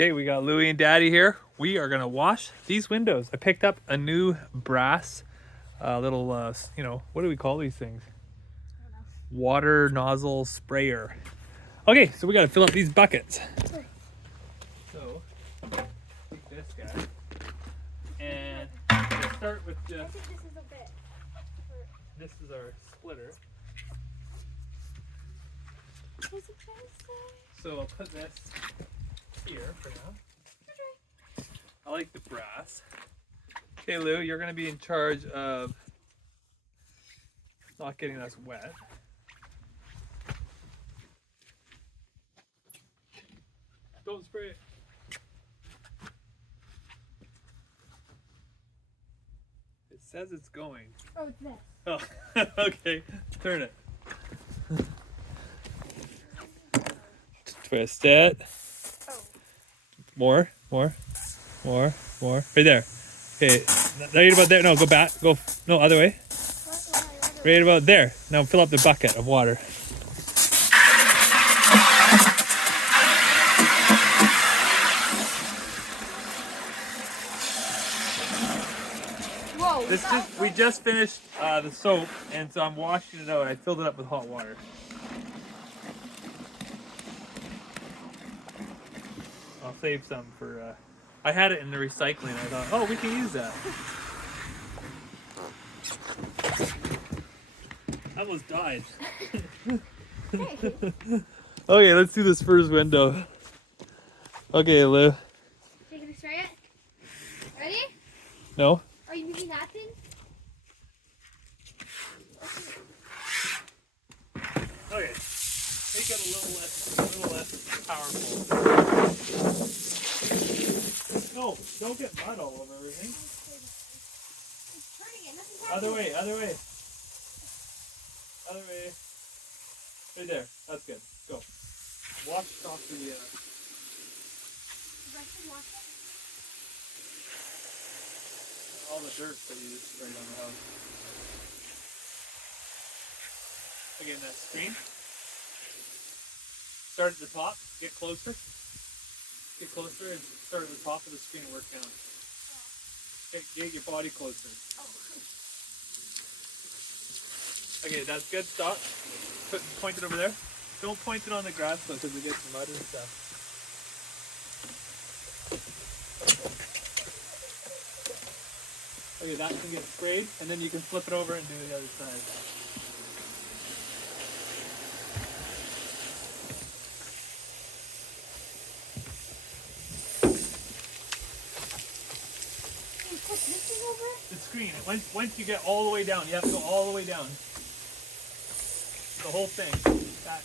Okay, we got Louie and Daddy here. We are gonna wash these windows. I picked up a new brass little, what do we call these things? Water nozzle sprayer. Okay, so we gotta fill up these buckets. So, take this guy. And we'll start with just, I think this is a bit. this is our splitter. So I'll put this here for now. I like the brass. Okay, Lou, you're going to be in charge of not getting us wet. Don't spray it. It says it's going. Oh, it's this. Oh, okay. Turn it. Twist it. Oh. More. Right there. Okay, right about there. No, go back. Go. No, other way. Right about there. Now fill up the bucket of water. Whoa. We just finished the soap, and so I'm washing it out. I filled it up with hot water. I'll save some for. I had it in the recycling. I thought, oh, we can use that. I almost died. Okay, let's do this first window. Okay, Lou. Are you gonna spray it? Ready? No? Are you moving that thing? Okay. Make it a little less powerful. No, don't get mud all over everything. It's turning it. Nothing's Other happening. way, other way. Other way. Right there. That's good. Go. Wash off the all the dirt that you just sprayed on the house. Again, that screen. Start at the top. Get closer. Get closer and start at the top of the screen and work down. Get your body closer. Okay, that's good. Stop. Point it over there. Don't point it on the grass though, because it gets mud and stuff. Okay, that can get sprayed, and then you can flip it over and do the other side. The screen. Once you get all the way down, you have to go all the way down. The whole thing. Back.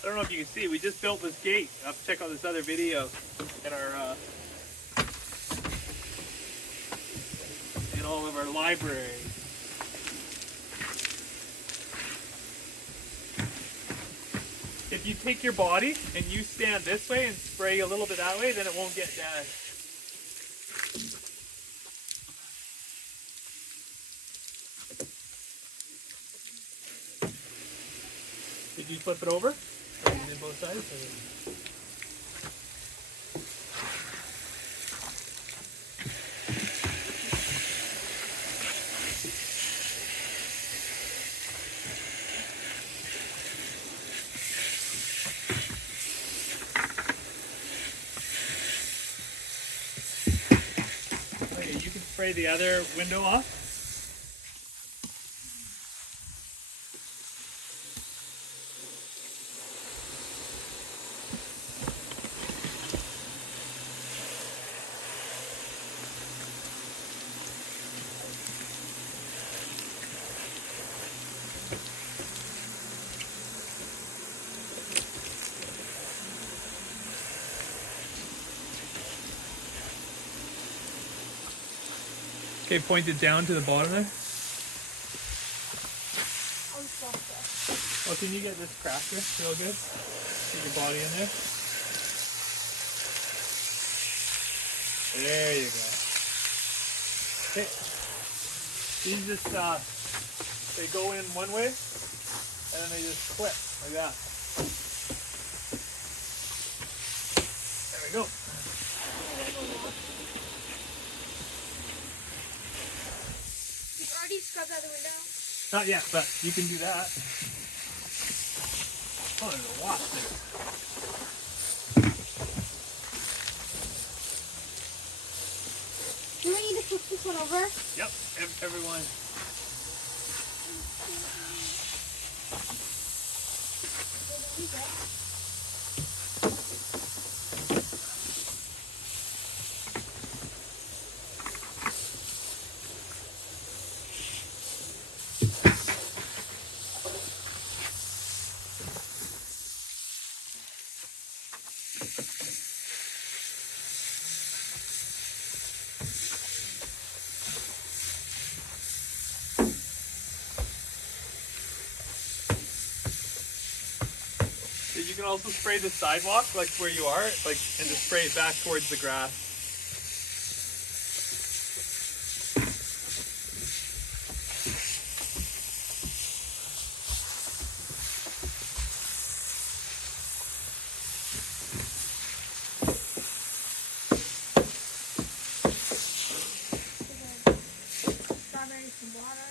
I don't know if you can see, we just built this gate. I'll have to check out this other video in our in all of our libraries. If you take your body and you stand this way and spray a little bit that way, then it won't get damaged. Did you flip it over? In both sides? Okay, you can spray the other window off. Okay, point it down to the bottom there. Oh, can you get this cracker real good? Get your body in there. There you go. Okay. These just they go in one way and then they just clip like that. There we go. You already scrubbed out the window? Not yet, but you can do that. Oh, there's a wasp there. Do we need to flip this one over? Yep, everyone. You can also spray the sidewalk, like where you are, like, and just spray it back towards the grass. Strawberries and water.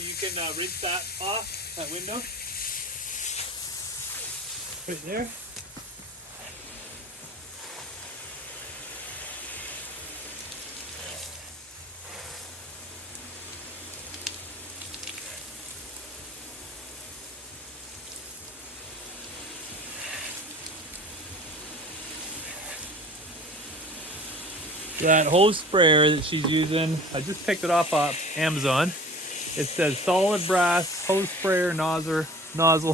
You can rinse that off, that window. Put it there. That hose sprayer that she's using, I just picked it off Amazon. It says solid brass hose sprayer nozzle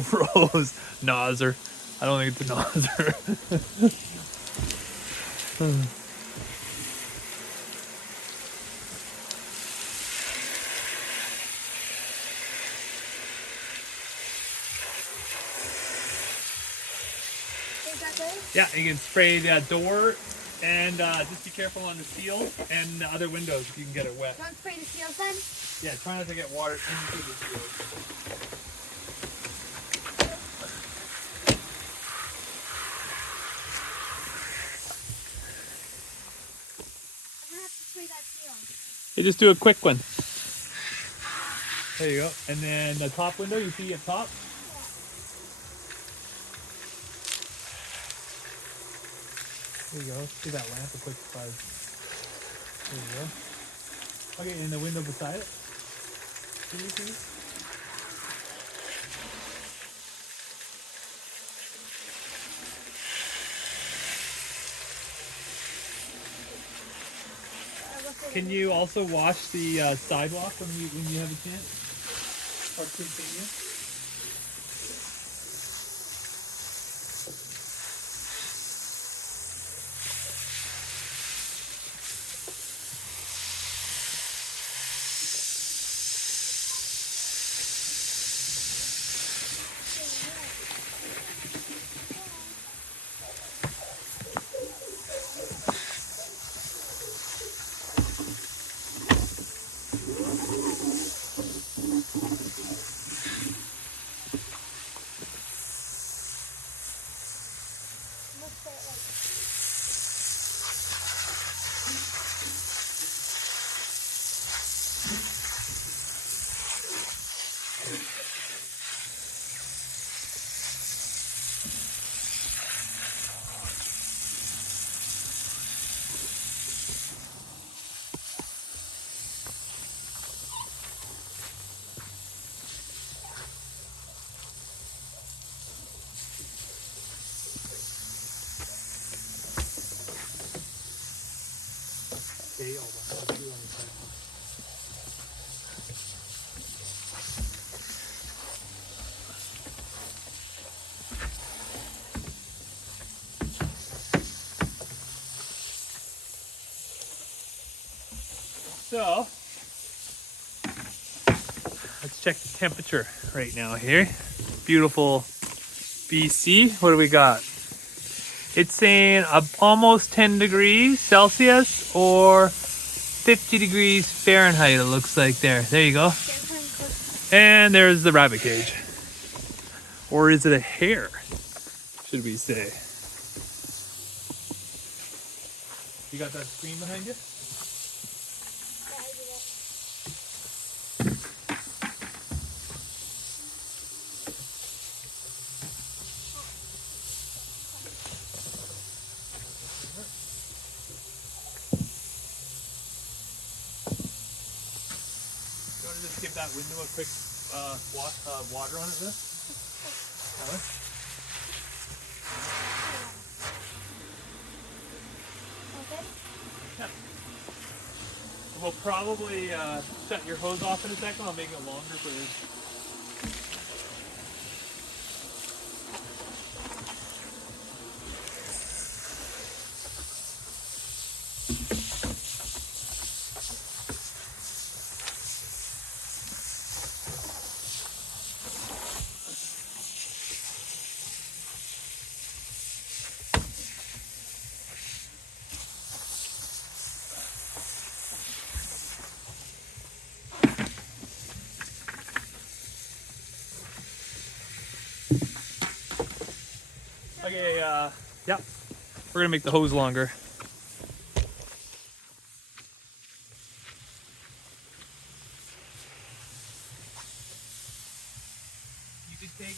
for hose. Nozzer. I don't think it's a nozzer. Is that good? Yeah, you can spray that door and just be careful on the seals and the other windows if you can get it wet. Don't spray the seals then? Yeah, try not to get water into the seals. I'm gonna have to spray that seal. You just do a quick one. There you go. And then the top window, you see up top? There you go. See that lamp, a quick buzz. There you go. Okay, and the window beside it. Can you see? Can you also wash the sidewalk when you have a chance? Or continue? Okay, hold on. I'll do it on the side. So, let's check the temperature right now here. Beautiful BC. What do we got? It's saying almost 10 degrees Celsius or 50 degrees Fahrenheit, it looks like there. There you go. And there's the rabbit cage. Or is it a hare, should we say? You got that screen behind you? You want to just give that window a quick water on it there? Yeah. We'll probably shut your hose off in a second. I'll make it longer for this. Okay, yeah, we're gonna make the hose longer. You could take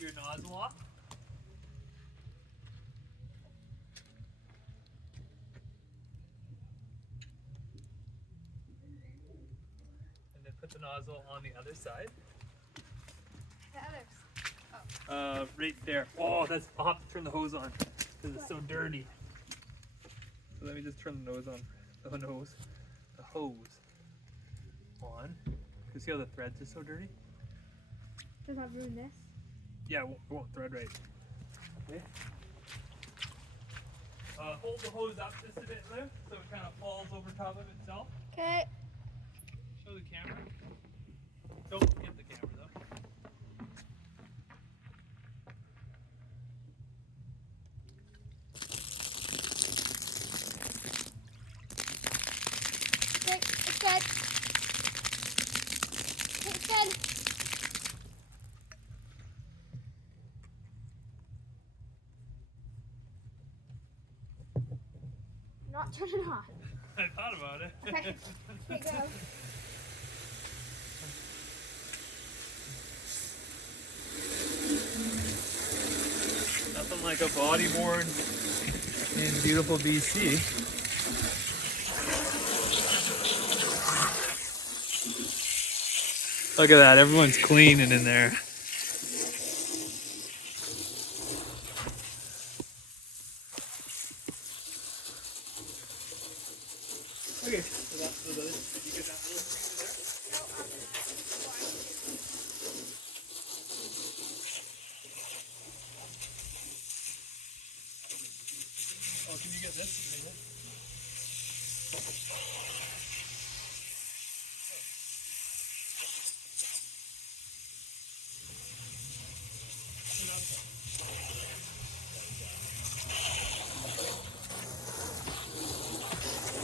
your nozzle off. And then put the nozzle on the other side. The others. Right there. Oh, I'll have to turn the hose on because it's so dirty. So let me just turn the hose on. The hose on. You see how the threads are so dirty? Does that ruin this? Yeah, it won't thread right. Okay. Hold the hose up just a bit there so it kind of falls over top of itself. Okay. Show the camera. Don't hit the camera though. Okay, it's dead. It's dead. Not turn it on. I thought about it. Okay, here you go. Nothing like a bodyboard in beautiful BC. Look at that, everyone's cleaning in there. Okay, so that's the, did you get that little screen there? Oh, can you get this?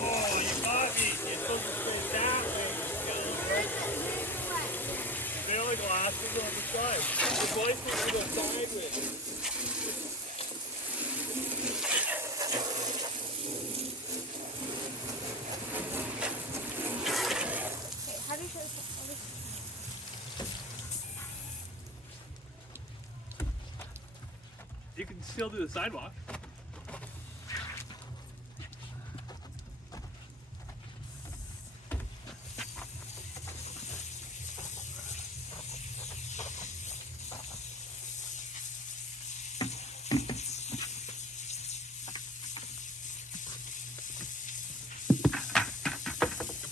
Oh, you got me. You're supposed to stay that way. The only glasses on the side. The voice needs to go sideways. Okay, how do you show this? You can still do the sidewalk.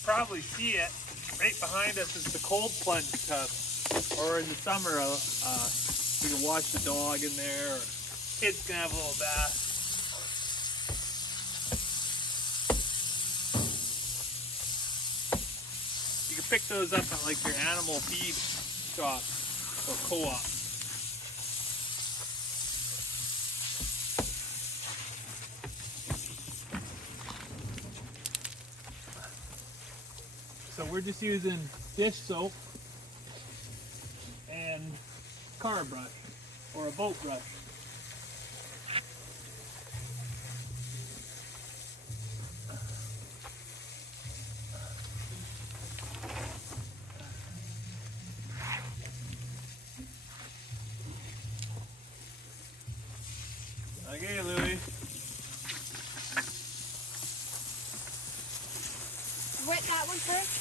Probably see it right behind us is the cold plunge tub, or in the summer you can watch the dog in there, or kids can have a little bath. You could pick those up at like your animal feed shop or co-op. So we're just using dish soap and car brush or a boat brush. Okay, Louie. Wet that one first.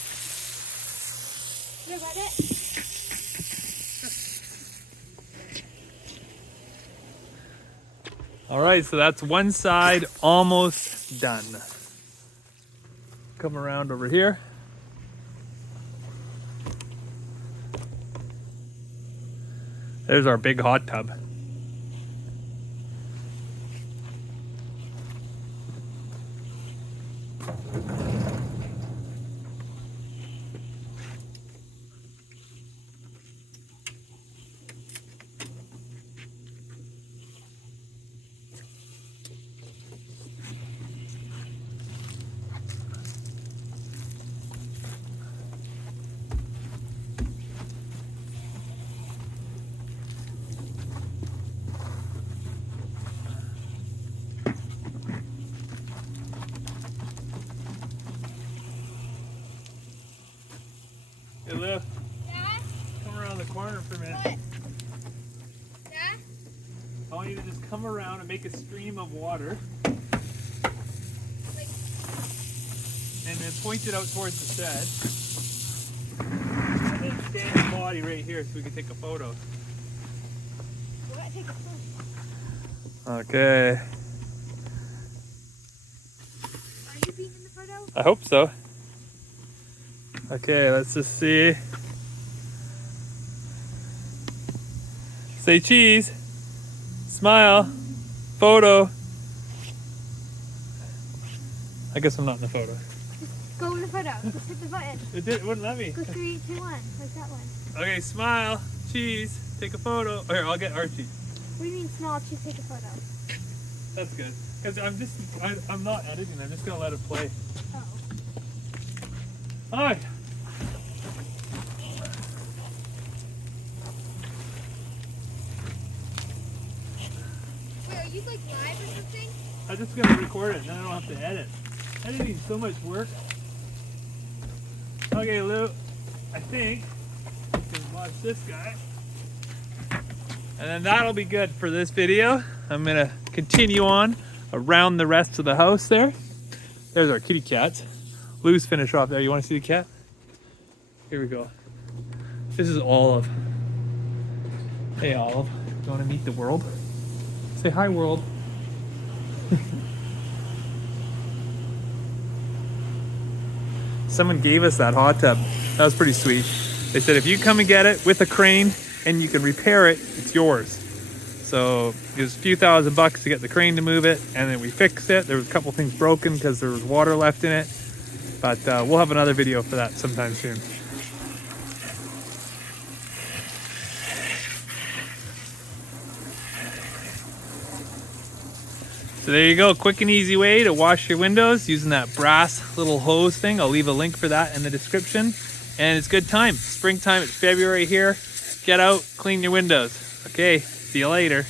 Did I wet it? All right, so that's one side almost done. Come around over here. There's our big hot tub. Hey, Lou, Yeah? come around the corner for a minute. What? Yeah? I want you to just come around and make a stream of water. Like, And then point it out towards the shed. And then stand your body right here so we can take a photo. what? Take a photo. Okay. Are you being in the photo? I hope so. Okay, let's just see. Say cheese. Smile. Photo. I guess I'm not in the photo. Go in the photo. Just hit the button. It wouldn't let me. Go 3, 2, 1. Like that one. Okay, smile. Cheese. Take a photo. Here, I'll get Archie. What do you mean small? Just take a photo. That's good. Because I'm not editing. I'm just going to let it play. Oh. Hi. Wait, are you like live or something? I'm just going to record it and then I don't have to edit. Editing's so much work. Okay, Lou. I think you can watch this guy. And then that'll be good for this video. I'm going to continue on around the rest of the house there. There's our kitty cats. Lou's finished off there. You want to see the cat? Here we go. This is Olive. Hey, Olive. You want to meet the world? Say hi, world. Someone gave us that hot tub. That was pretty sweet. They said if you come and get it with a crane and you can repair it, it's yours. So it was a few $1,000 to get the crane to move it, and then we fixed it. There was a couple things broken because there was water left in it. But we'll have another video for that sometime soon. So there you go, quick and easy way to wash your windows using that brass little hose thing. I'll leave a link for that in the description. And it's good time. Springtime, it's February here. Get out, clean your windows. Okay, see you later.